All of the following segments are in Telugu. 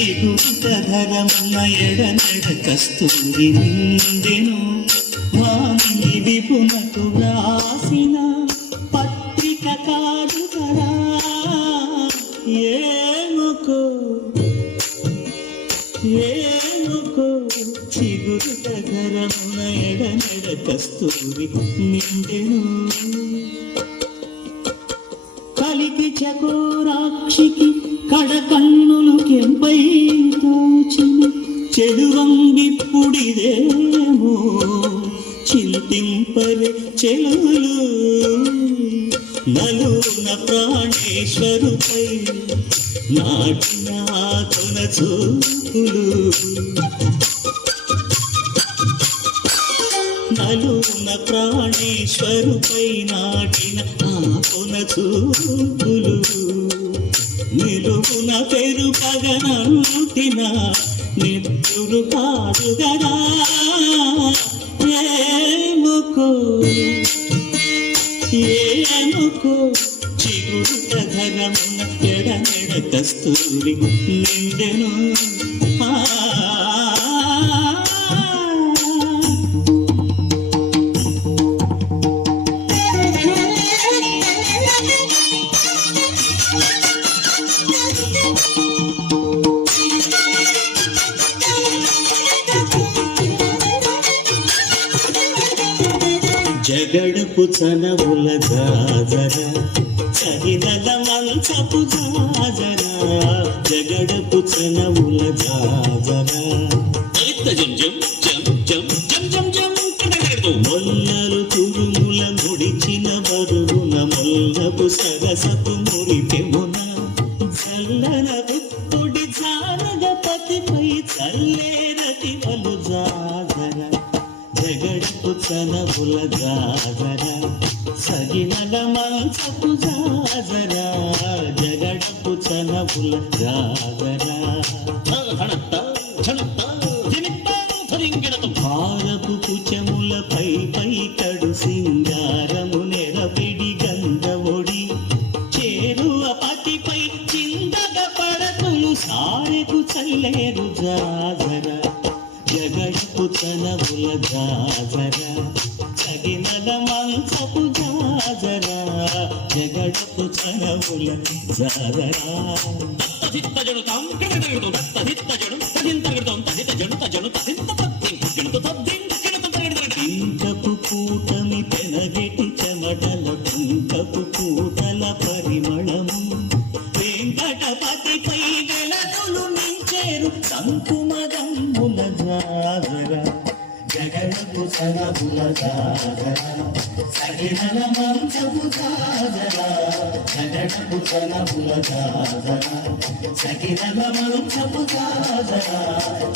చిగురుటధరమున ఎడనెడ కస్తూరి నిండెను వాణి విపునకు వ్రాసిన పత్రిక కాదు కదా ఏనుకో చిగురుటధరమున ఎడనెడ కస్తూరి నిండెను కలికి చకోరాక్షికి కడకన్నులు కెంపై తోచిన చెడువంగిప్పుడిదేమో చింతింపరే చెలులు నలున ప్రాణేశ్వరుపై నాటిన కొన చూపులు నలున ప్రాణేశ్వరుపై నాటిన కొన చూపులు నిలువున పెరుపగనంటిన నిద్దురు కాదు గదా ఏనుకో చిగురుటధరమున ఎడనెడ కస్తూరి నిండెను జగడపు చనవుల జాజర చగినల మంచపు జాజర జగడపు చనవుల జాజర మొల్లలు తురుముల ముడిచిన బరువున మొల్లపు సరసపు మురిపెమున చల్లన బుక్కుడి జానగపతిపై చల్లేరటి వలు జాజర జగడపు చనవుల జాజర సగినల మంచపు జాజర జగడపు చనవుల జాజర భారపు కుచములపై పై కడు సింగారము నెరపిడి గంధవొడి చేరువ పతిపై చిందగ పడకులు సారెకు చల్లేరు జాజర జగడపు చనవుల జాజర సగినల మంచపు జాజర జగడపు చనవుల జాజర ఇంకపు కూటమి పెనగెటి చెమటల కుంకపు కూటల పరిమళము వెంకటపతిపై వెలదులు మించేరు సంకుమదమ్ముల జాజర జగడపు చనవుల జాజర సగినల మంచపు జాజర జగడపు చనవుల జాజర సగినల మంచపు జాజర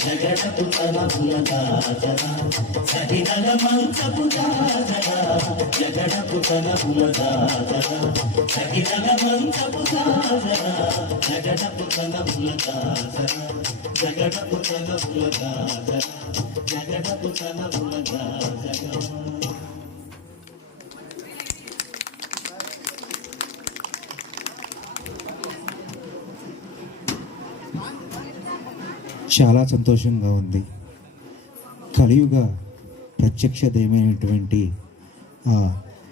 జగడపు చనవుల జాజర సగినల మంచపు జాజర జగడపు చనవుల జాజర సగినల మంచపు జాజర జగడపు చనవుల జాజర జగడపు చనవుల జాజర జగడపు చనవుల జాజర. చాలా సంతోషంగా ఉంది. కలియుగ ప్రత్యక్ష దైవమైనటువంటి ఆ